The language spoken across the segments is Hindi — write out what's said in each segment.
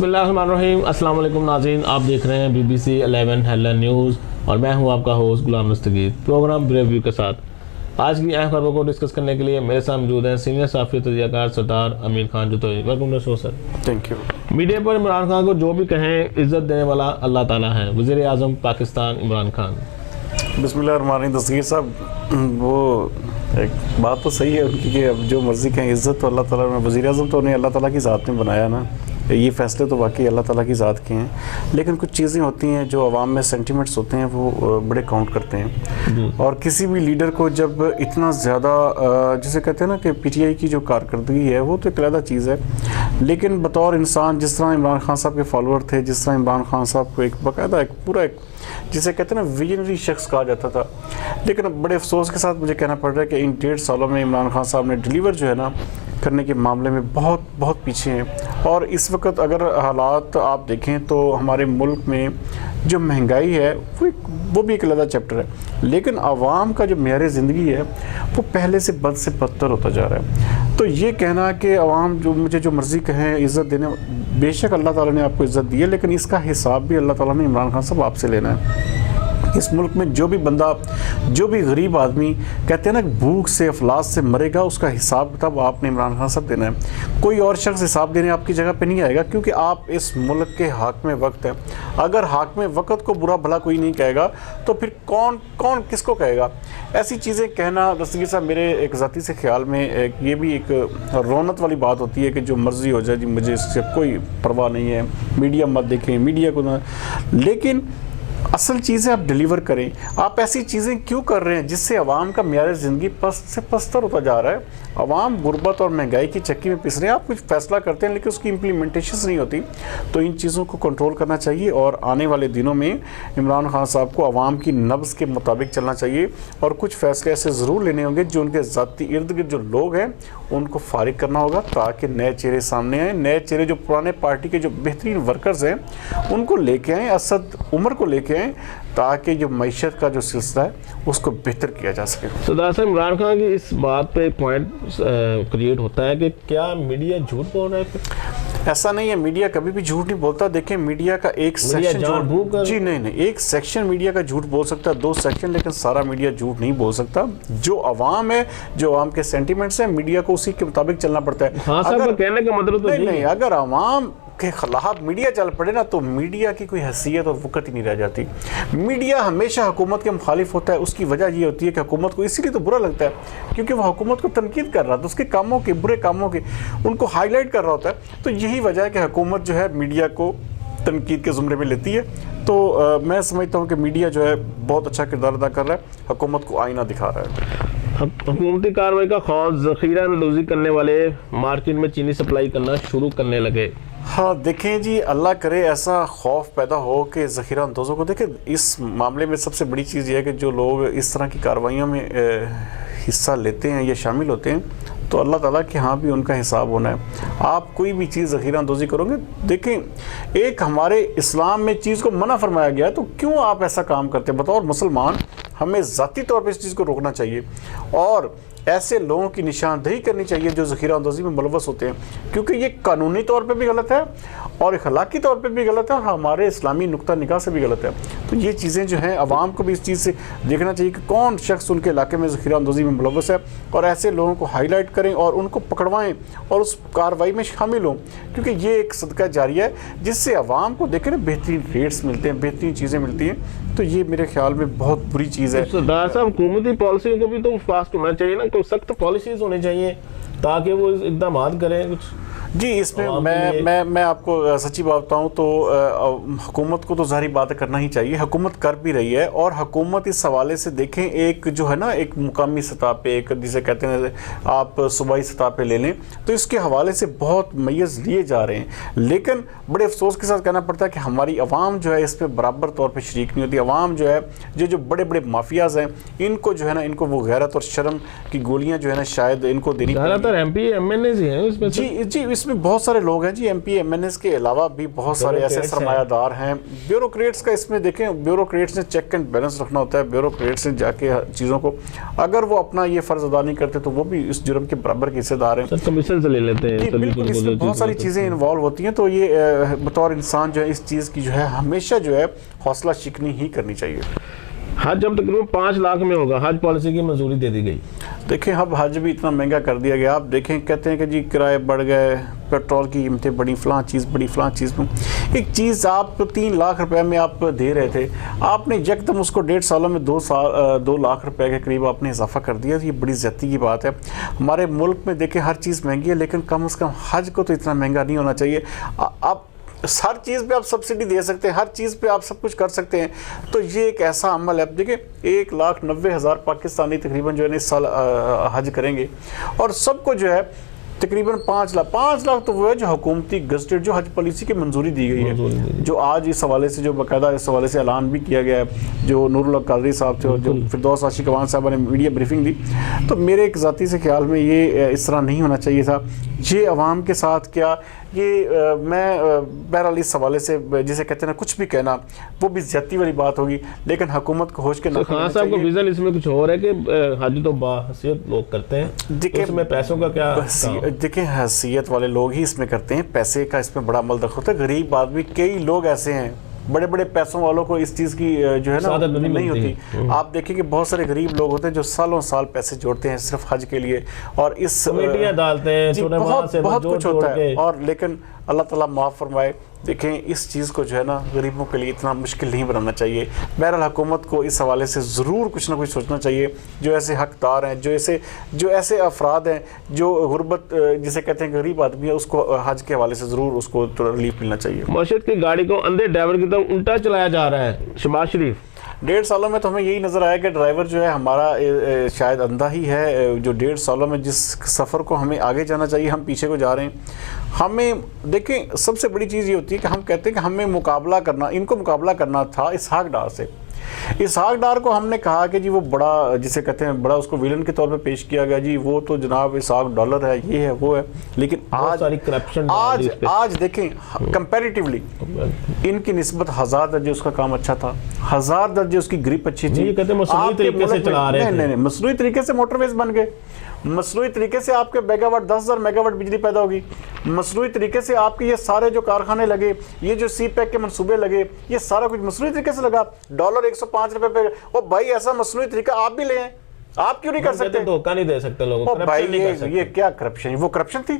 बिस्मिल्लाहिर्रहमानिर्रहीम। अस्सलाम वालेकुम नाज़रीन, आप देख रहे हैं BBC 11 हेडलाइन न्यूज़ और मैं हूं आपका होस्ट गुलाम दस्तगीर। प्रोग्राम रिव्यू के साथ आज की अहम खबरों को डिस्कस करने के लिए मेरे साथ मौजूद हैं सीनियर सहाफ़ी तजज़ियाकार Sardar Amir Khan Jatoi. Welcome to sir. Thank you. Media पर इमरान खान को जो भी कहें इज़्ज़त देने वाला अल्लाह ताला है। वज़ीर आज़म पाकिस्तान इमरान खान। बिस्मिल्लाहिर्रहमानिर्रहीम। दस्तगीर साहब, वो एक बात तो सही है उनकी कि अब जो मर्ज़ी कहें इज़्ज़त तो अल्लाह ताला ने, वज़ीर आज़म तो उन्हें अल्लाह ताला की ज़ात ने बनाया ना, ये फ़ैसले तो वाकई अल्लाह ताला की ज़ात के हैं। लेकिन कुछ चीज़ें होती हैं जो अवाम में सेंटिमेंट्स होते हैं वो बड़े काउंट करते हैं। और किसी भी लीडर को जब इतना ज़्यादा जिसे कहते हैं ना कि PTI की जो कारकर्दगी है वो तो एक अलग चीज़ है, लेकिन बतौर इंसान जिस तरह इमरान खान साहब के फॉलोअर थे, जिस तरह इमरान खान साहब को एक बाकायदा एक पूरा एक जिसे कहते हैं ना विजनरी शख्स कहा जाता था, लेकिन बड़े अफसोस के साथ मुझे कहना पड़ रहा है कि इन 1.5 सालों में इमरान खान साहब ने डिलीवर जो है ना करने के मामले में बहुत बहुत पीछे हैं। और इस वक्त अगर हालात आप देखें तो हमारे मुल्क में जो महंगाई है वो भी एक अलग चैप्टर है, लेकिन आवाम का जो मेयार ज़िंदगी है वो पहले से बद से बदतर होता जा रहा है। तो ये कहना कि आवाम जो मुझे जो मर्ज़ी कहें इज़्ज़त देने, बेशक अल्लाह ताला ने आपको इज़्ज़त दी है, लेकिन इसका हिसाब भी अल्लाह ताला ने इमरान खान साहब आपसे लेना है। इस मुल्क में जो भी बंदा, जो भी गरीब आदमी कहते हैं ना भूख से अफलास से मरेगा, उसका हिसाब किताब आपने इमरान खान साहब देना है। कोई और शख्स हिसाब देने आपकी जगह पे नहीं आएगा, क्योंकि आप इस मुल्क के हाकिम वक्त हैं। अगर हाकिम वक्त को बुरा भला कोई नहीं कहेगा तो फिर कौन किसको कहेगा? ऐसी चीज़ें कहना दस्तगीर साहब मेरे एक ज़ाती से ख्याल में ये भी एक रौनक वाली बात होती है कि जो मर्ज़ी हो जाए जी, मुझे इससे कोई परवाह नहीं है, मीडिया मत देखें, मीडिया को ना, लेकिन असल चीज़ें आप डिलीवर करें। आप ऐसी चीज़ें क्यों कर रहे हैं जिससे आवाम का मेयार ज़िंदगी पस्त से पस्तर होता जा रहा है? आवाम गुर्बत और महंगाई की चक्की में पिस रहे हैं। आप कुछ फैसला करते हैं लेकिन उसकी इम्प्लीमेंटेशन नहीं होती, तो इन चीज़ों को कंट्रोल करना चाहिए। और आने वाले दिनों में इमरान खान साहब को आवाम की नब्ज़ के मुताबिक चलना चाहिए और कुछ फैसले ऐसे ज़रूर लेने होंगे जो उनके ज़ाती इर्द गिर्द जो लोग हैं उनको फारिग करना होगा, ताकि नए चेहरे सामने आएँ। नए चेहरे जो पुराने पार्टी के जो बेहतरीन वर्कर्स हैं उनको लेके आएँ, असद उमर को लेके आएँ, ताकि जो मईशत का जो सिलसिला है उसको बेहतर किया जा सके। सरदार साहब, इमरान खान की इस बात पे एक पॉइंट क्रिएट होता है कि क्या मीडिया झूठ बोल रहा है? ऐसा नहीं है, मीडिया कभी भी झूठ नहीं बोलता। देखें, मीडिया का एक सेक्शन जी नहीं, एक सेक्शन मीडिया का झूठ बोल सकता है, 2 सेक्शन, लेकिन सारा मीडिया झूठ नहीं बोल सकता। जो अवाम है, जो अवाम के सेंटिमेंट्स हैं, मीडिया को उसी के मुताबिक चलना पड़ता है। हाँ, अगर कहने का मतलब तो नहीं, अगर अवाम के खिलाफ मीडिया चल पड़े ना तो मीडिया की कोई हैसियत और वक़्त ही नहीं रह जाती। मीडिया हमेशा हुकूमत के मुखालिफ होता है। उसकी वजह ये होती है कि हुकूमत को इसीलिए तो बुरा लगता है क्योंकि वह हुकूमत को तनकीद कर रहा था, उसके कामों के, बुरे कामों के उनको हाईलाइट कर रहा होता है। तो यही वजह है कि हुकूमत जो है मीडिया को तनकीद के ज़ुमरे में लेती है। तो मैं समझता हूँ कि मीडिया जो है बहुत अच्छा किरदार अदा कर रहा है, हुकूमत को आईना दिखा रहा है। हुकूमती कार्रवाई का खौफ, ज़ख़ीरा अंदोज़ी करने वाले मार्केट में चीनी सप्लाई करना शुरू करने लगे। हाँ देखें जी, अल्लाह करे ऐसा खौफ पैदा हो कि ज़ख़ीरा अंदोज़ों को, देखें इस मामले में सबसे बड़ी चीज़ यह है कि जो लोग इस तरह की कार्रवाइयों में हिस्सा लेते हैं या शामिल होते हैं तो अल्लाह ताला के यहाँ भी उनका हिसाब होना है। आप कोई भी चीज़ ज़ख़ीरा अंदोज़ी करोगे, देखें एक हमारे इस्लाम में चीज़ को मना फरमाया गया है, तो क्यों आप ऐसा काम करते हैं? बतौर मुसलमान हमें ज़ाती तौर पर इस चीज़ को रोकना चाहिए और ऐसे लोगों की निशानदेही करनी चाहिए जो ज़ख़ीरा अंदोज़ी में मुलव्वस होते हैं, क्योंकि ये कानूनी तौर पे भी गलत है और अखलाकी तौर पे भी गलत है और हमारे इस्लामी नुक्ता निगाह से भी गलत है। तो ये चीज़ें जो हैं आवाम को भी इस चीज़ से देखना चाहिए कि कौन शख्स उनके इलाके में ज़ख़ीरा अंदोज़ी में मुलव्वस है और ऐसे लोगों को हाईलाइट करें और उनको पकड़वाएँ और उस कार्रवाई में शामिल हों, क्योंकि ये एक सदका जारिया है जिससे आवाम को देखें ना बेहतरीन रेट्स मिलते हैं, बेहतरीन चीज़ें मिलती हैं। तो ये मेरे ख्याल में बहुत बुरी चीज़ है। सरदार साहब, हुकूमती पॉलिसी को भी तो फास्ट होना चाहिए ना, तो सख्त पॉलिसीज होनी चाहिए ताकि वो इक़दाम करें कुछ। जी, इसमें मैं आपको सच्ची बात बताऊँ तो हुकूमत को तो ज़ाहिर बात करना ही चाहिए, हुकूमत कर भी रही है। और हुकूमत इस हवाले से देखें, एक जो है ना एक मुकामी सतह पे, एक जिसे कहते हैं आप सूबाई सतह पे ले लें, तो इसके हवाले से बहुत मैयज़ लिए जा रहे हैं, लेकिन बड़े अफसोस के साथ कहना पड़ता है कि हमारी आवाम जो है इस पर बराबर तौर पर शरीक नहीं होती। आवाम जो है जो बड़े बड़े माफियाज़ हैं इनको जो है ना, इनको वो गैरत और शर्म की गोलियाँ जो है ना शायद इनको देनी। ज़्यादातर MP MNA ही हैं इसमें। जी, इसमें बहुत सारे लोग हैं जी, एमपी एमएनएस के अलावा भी बहुत सारे ऐसे सरमायादार हैं। ब्यूरोक्रेट्स का इसमें देखें, ब्यूरोक्रेट्स ने चेक एंड बैलेंस रखना होता है। ब्यूरोक्रेट्स ने जाके चीज़ों को, अगर वो अपना ये फ़र्ज अदा नहीं करते तो वो भी इस जुर्म के बराबर के हिस्सेदार हैं। कमीशन से ले लेते हैं। बिल्कुल, इसमें बहुत सारी चीज़ें इन्वॉल्व होती हैं। तो ये बतौर इंसान जो है इस चीज़ की जो है हमेशा जो है हौसला शिकनी ही करनी चाहिए। हज अब तकरीबन 5 लाख में होगा, हज पॉलिसी की मंजूरी दे दी गई। देखें अब हज भी इतना महंगा कर दिया गया। आप देखें, कहते हैं कि जी किराए बढ़ गए, पेट्रोल की कीमतें बढ़ी, फलां चीज़ बढ़ी, फलां चीज़ बढ़ी। एक चीज़ आप 3 लाख रुपए में आप दे रहे थे, आपने यकदम उसको 1.5 सालों में 2 लाख रुपए के करीब आपने इजाफा कर दिया। ये बड़ी ज़्यादती की बात है। हमारे मुल्क में देखें हर चीज़ महंगी है, लेकिन कम से कम हज को तो इतना महंगा नहीं होना चाहिए। आप हर चीज़ पे आप सब्सिडी दे सकते हैं, हर चीज़ पे आप सब कुछ कर सकते हैं। तो ये एक ऐसा अमल है। देखिए 1,90,000 पाकिस्तानी तकरीबन जो है इस साल हज करेंगे, और सबको जो है तकरीबन 5 लाख तो वो है जो हुकूमती गजटेड जो हज पॉलिसी की मंजूरी दी गई है, जो आज इस हवाले से जो बाकायदा इस हवाले से ऐलान भी किया गया है। जो नूरुल हक कादरी साहब थे और जो फिरदौस आशिक अवान साहब ने मीडिया ब्रीफिंग दी, तो मेरे एक ज़ाती से ख्याल में ये इस तरह नहीं होना चाहिए था। ये अवाम के साथ क्या ये मैं बहरहाल इस हवाले से जिसे कहते हैं ना कुछ भी कहना वो भी ज्यादती वाली बात होगी, लेकिन हुकूमत को होश के ना खान साहब को विजन इसमें कुछ और है कि हज तो बाहसियत लोग करते हैं, देखिए इसमें पैसों का क्या। देखिए हैसियत वाले लोग ही इसमें करते हैं, पैसे का इसमें बड़ा अमल दखल होता है। गरीब आदमी, कई लोग ऐसे हैं, बड़े बड़े पैसों वालों को इस चीज़ की जो है ना नहीं होती। आप देखिए कि बहुत सारे गरीब लोग होते हैं जो सालों साल पैसे जोड़ते हैं सिर्फ हज के लिए, और इस कमेटियां डालते हैं, बहुत कुछ होता है। और लेकिन अल्लाह ताला माफ़ फरमाए, देखें इस चीज़ को जो है ना गरीबों के लिए इतना मुश्किल नहीं बनाना चाहिए। बहरहाल हुकूमत को इस हवाले से ज़रूर कुछ ना कुछ सोचना चाहिए। जो ऐसे हकदार हैं, जो ऐसे अफराद हैं जो गुरबत जिसे कहते हैं गरीब आदमी है, उसको हज के हवाले से ज़रूर उसको रिलीफ मिलना चाहिए। मर्शिद की गाड़ी को अंधे ड्राइवर की तरफ उल्टा चलाया जा रहा है। शहबाज शरीफ 1.5 सालों में तो हमें यही नज़र आया कि ड्राइवर जो है हमारा शायद अंधा ही है। जो 1.5 सालों में जिस सफ़र को हमें आगे जाना चाहिए हम पीछे को जा रहे हैं। हमें देखें सबसे बड़ी चीज़ ये होती है कि हम कहते हैं कि हमें मुकाबला करना, इनको मुकाबला करना था इसहाक डार से। इसहाक डार को हमने कहा कि जी वो बड़ा जिसे कहते हैं बड़ा उसको विलन के तौर पे पेश किया गया, जी वो तो जनाब इसहाक डॉलर है, ये है वो है। लेकिन आज देखें कंपैरेटिवली इनकी निस्बत 1000 दर्जे उसका काम अच्छा था, 1000 दर्जे उसकी ग्रिप अच्छी थी। नहीं, मसनूई तरीके से मोटरवेज बन गए, मसनूई तरीके से आपके मेगावाट 10,000 मेगावाट बिजली पैदा होगी, मसनूई तरीके से आपके ये सारे जो कारखाने लगे, ये जो सी पैक के मंसूबे लगे, ये सारा कुछ मसनूई तरीके से लगा। डॉलर 105 रुपए पे, और भाई ऐसा मसनूई तरीका आप भी ले आए, आप क्यों नहीं कर सकते? धोखा नहीं दे सकते लोगों को भाई, ये क्या करप्शन, वो करप्शन थी।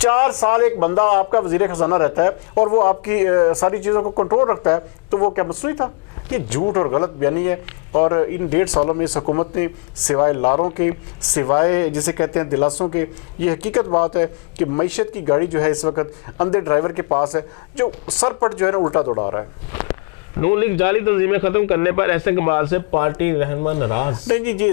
4 साल एक बंदा आपका वजीर खजाना रहता है और वो आपकी सारी चीज़ों को कंट्रोल रखता है, तो वो क्या मसनूई था? ये झूठ और गलत बयानी है। और इन 1.5 सालों में इस हुकूमत ने सिवाय लारों के, सिवाय जिसे कहते हैं दिलासों के, ये हकीकत बात है कि मईशत की गाड़ी जो है इस वक्त अंधे ड्राइवर के पास है, जो सरपट जो है ना उल्टा दौड़ा रहा है। नून लीग जाली तंजीमें खत्म करने पर ऐसे कमाल से पार्टी रहनुमा नाराज। नहीं जी, ये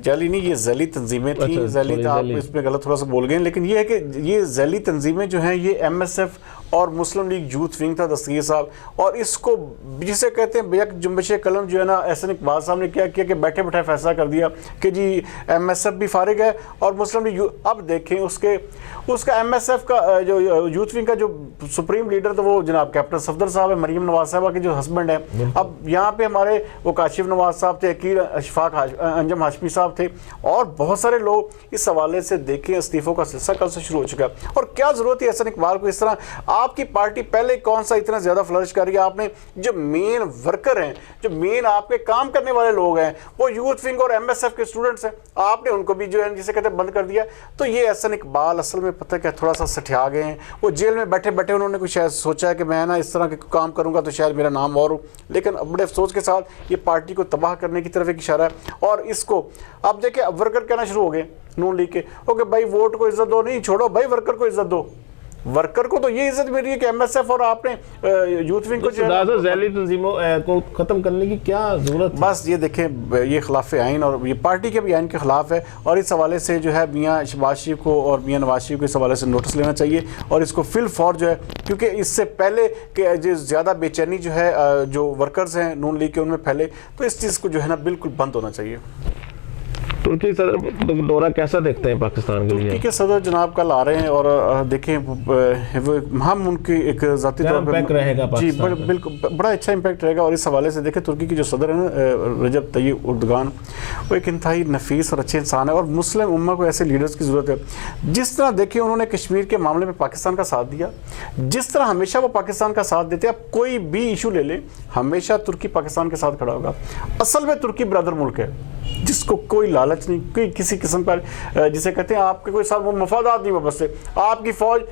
जाली नहीं, ये जैली तंजीमें थी। जैली तो आप इसमें गलत थोड़ा सा बोल गए, लेकिन ये है कि ये जैली तंजीमें जो हैं ये MSF और मुस्लिम लीग यूथ विंग था दस्तगीर साहब, और इसको जिसे कहते हैं बेक जुम्बिश कलम जो है ना एहसन इकबाल साहब ने क्या किया कि बैठे बैठे फैसला कर दिया कि जी MSF भी फारिग है और मुस्लिम लीग। अब देखें उसका MSF का जो यूथ विंग का जो सुप्रीम लीडर था वो जनाब कैप्टन सफदर साहब है, मरीम नवाज साहबा के जो हस्बैंड है। अब यहाँ पे हमारे वो काशिफ नवाज साहब थे, अकील अशफाक अंजम हाशमी साहब थे, और बहुत सारे लोग इस हवाले से देखें इस्तीफों का सिलसिला कल से शुरू हो चुका है। और क्या जरूरत है एहसन इकबाल को इस तरह? आपकी पार्टी पहले कौन सा इतना ज्यादा फ्लरिश कर रही है? आपने जो मेन वर्कर हैं, जो मेन आपके काम करने वाले लोग हैं, वो यूथ विंग और MSF के स्टूडेंट्स हैं, आपने उनको भी जो है जिसे कहते हैं बंद कर दिया। तो ये एहसन इकबाल असल में पता क्या थोड़ा सा सठिया गए हैं। वो जेल में बैठे बैठे उन्होंने कुछ शायद सोचा है कि मैं ना इस तरह के काम करूंगा तो शायद मेरा नाम और हो, लेकिन बड़े अफसोस के साथ ये पार्टी को तबाह करने की तरफ एक इशारा है। और इसको अब देखिए वर्कर कहना शुरू हो गए नून लीग के, ओके भाई वोट को इज्जत दो, नहीं छोड़ो भाई वर्कर को इज्जत दो। वर्कर को तो ये इज्जत मिल रही है कि MSF और आपने यूथ विंग को जैली तंजीमों को खत्म करने की क्या जरूरत? बस ये देखें ये खिलाफ आइन और ये पार्टी के भी आइन के खिलाफ है, और इस हवाले से जो है मियाँ शहबाज शरीफ को और मियाँ नवाज शरीफ को इस हवाले से नोटिस लेना चाहिए और इसको फिल फॉर जो है, क्योंकि इससे पहले कि जो ज़्यादा बेचैनी जो है जो वर्कर्स हैं नून लीग के उनमें फैले, तो इस चीज़ को जो है ना बिल्कुल बंद होना चाहिए। तुर्की सदर दौरा कैसा देखते हैं पाकिस्तान के लिए? तुर्की के सदर जनाब कल आ रहे हैं और देखें वो हम उनकी एक जाती तौर पर रहेगा जी बिल्कुल बड़ा अच्छा इम्पैक्ट रहेगा। और इस हवाले से देखें तुर्की की जो सदर है ना रजब तय्यब एर्दोगान, वो एक इंतहाई नफीस और अच्छे इंसान है और मुस्लिम उम्मा को ऐसे लीडर्स की ज़रूरत है। जिस तरह देखिए उन्होंने कश्मीर के मामले में पाकिस्तान का साथ दिया, जिस तरह हमेशा वो पाकिस्तान का साथ देते हैं, आप कोई भी इशू ले लें हमेशा तुर्की पाकिस्तान के साथ खड़ा होगा। असल में तुर्की ब्रदर मुल्क है जिसको कोई लालच नहीं, कोई किसी किस्म का जिसे कहते हैं आपके कोई साथ वो मफादात नहीं वाबस से, आपकी फौज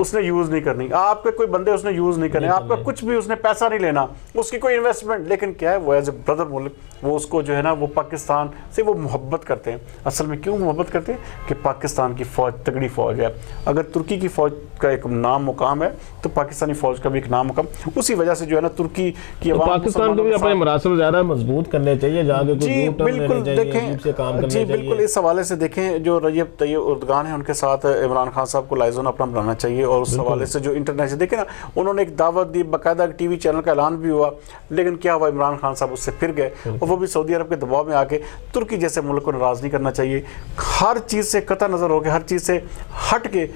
उसने यूज़ नहीं करनी, आपके कोई बंदे उसने यूज़ नहीं करने, आपका कुछ भी उसने पैसा नहीं लेना, उसकी कोई इन्वेस्टमेंट। लेकिन क्या है वो एज ए ब्रदर मुल्क वो उसको जो है ना वो पाकिस्तान से वो मोहब्बत करते हैं। असल में क्यों मोहब्बत करते हैं कि पाकिस्तान की फ़ौज तगड़ी फ़ौज है। अगर तुर्की की फ़ौज का एक नाम मुकाम है तो पाकिस्तानी फ़ौज का भी एक नाम मुकाम, उसी वजह से जो है ना तुर्की की तो पाकिस्तान को भी अपने मरासिल ज़्यादा मजबूत करने चाहिए, जाके जी बिल्कुल देखें जी बिल्कुल इस हवाले से देखें जो रजब तय्यब एर्दोगान है उनके साथ इमरान खान साहब को लाइजोन अपना बनाना चाहिए। और उस हवाले से जो इंटरनेशनल देखे ना उन्होंने एक दावत दी, बाकायदा टीवी चैनल का ऐलान भी हुआ, लेकिन क्या हुआ इमरान खान साहब उससे फिर गए और वो भी सऊदी अरब के दबाव में आके तुर्की जैसे मुल्क को नाराज़ नहीं करना चाहिए। हर चीज़ से कतई नज़र हो के, हर चीज़ से हट के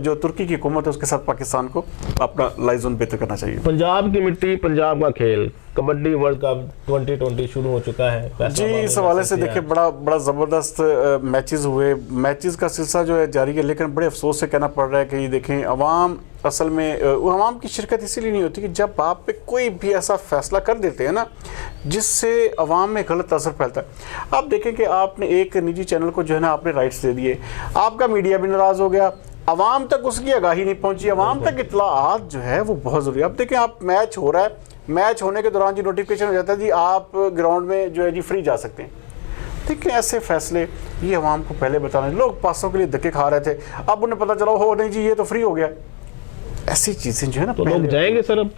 जो तुर्की की हुकूमत है उसके साथ पाकिस्तान को अपना लाइजोन बेहतर करना चाहिए। पंजाब की मिट्टी, पंजाब का खेल, कबड्डी वर्ल्ड कप 2020 शुरू हो चुका है जी। इस हवाले से देखिए बड़ा ज़बरदस्त मैचेस हुए, मैचेस का सिलसिला जो है जारी है, लेकिन बड़े अफसोस से कहना पड़ रहा है कि ये देखें अवाम असल में अवाम की शिरकत इसीलिए नहीं होती कि जब आप पे कोई भी ऐसा फैसला कर देते हैं ना जिससे अवाम में गलत असर फैलता है। आप देखें कि आपने एक निजी चैनल को जो है ना आपने राइट्स दे दिए, आपका मीडिया भी नाराज़ हो गया, अवाम तक उसकी आगाही नहीं पहुंची, अवाम तक इत्तलाआत जो है वो बहुत ज़रूरी है। अब देखें आप मैच हो रहा है, मैच होने के दौरान जी नोटिफिकेशन हो जाता है जी आप ग्राउंड में जो है जी फ्री जा सकते हैं। देखिए ऐसे फैसले ये अवाम को पहले बताने, लोग पासों के लिए धक्के खा रहे थे, अब उन्हें पता चला हो नहीं जी ये तो फ्री हो गया। ऐसी चीज़ें जो है ना तो लोग जाएंगे सर। अब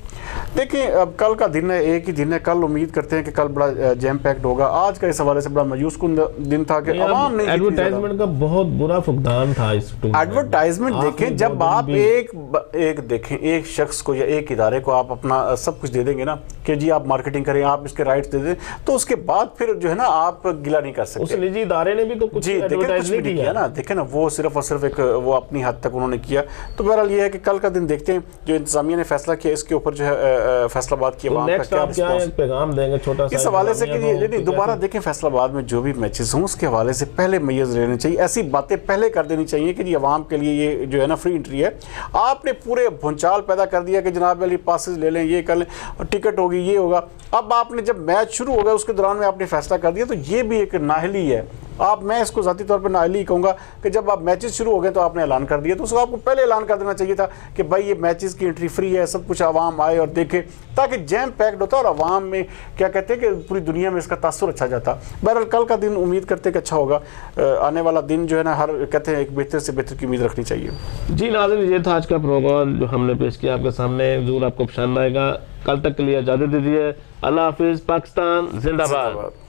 देखिए अब कल का दिन है, एक ही दिन है, कल उम्मीद करते हैं कि कल बड़ा जैम पैक्ड होगा। आज का इस हवाले से बड़ा मायूस कुन दिन था कि अवाम नहीं, एडवर्टाइजमेंट का बहुत बुरा फुकदान था इस एडवर्टाइजमेंट। देखें जब आप एक देखें एक शख्स को या एक इदारे को आप अपना सब कुछ दे देंगे ना कि जी आप मार्केटिंग करें, आप इसके राइट्स दे दें, तो उसके बाद फिर जो है ना आप गिला नहीं कर सकते। उस निजी इदारे ने भी तो कुछ एडवर्टाइज नहीं किया ना, देखें ना वो सिर्फ और सिर्फ एक वो अपनी हद तक उन्होंने किया। तो बहरहाल ये है कि कल का दिन देखते हैं जो इंतजामिया ने फैसला किया इसके ऊपर जो है फैसलाबाद की आवाम का क्या पैगाम देंगे छोटा सा इस हवाले से कि दोबारा देखें फैसलाबाद में जो भी मैचेस हों उसके हवाले से पहले मैयज रहने चाहिए, ऐसी बातें पहले कर देनी चाहिए कि जी अवाम के लिए ये जो है ना फ्री एंट्री है। आपने पूरे भूचाल पैदा कर दिया कि जनाब अली पासेस ले लें, ये कर लें, टिकट होगी, ये होगा। अब आपने जब मैच शुरू हो गया उसके दौरान में आपने फैसला कर दिया, तो ये भी एक नाहली है। मैं इसको ज़ाती तौर पर नाहली कहूँगा कि जब आप मैचेस शुरू हो गए तो आपने ऐलान कर दिया, तो उसको आपको पहले ऐलान कर देना चाहिए था कि भाई ये मैचेस की एंट्री फ्री है, सब कुछ आवाम आए और देखे, ताकि जैम पैक्ड होता और आवाम में क्या कहते हैं कि पूरी दुनिया में इसका तासुर अच्छा जाता। बहरहाल कल का दिन उम्मीद करते हैं कि अच्छा होगा। आने वाला दिन जो है ना हर कहते हैं एक बेहतर से बेहतर की उम्मीद रखनी चाहिए। जी नाज़रीन, ये था आज का प्रोग्राम जो हमने पेश किया आपके सामने, ज़रूर आपको पसंद आएगा। कल तक के लिए इजाज़त दीजिए। अल्लाह हाफिज़। पाकिस्तान जिंदाबाद।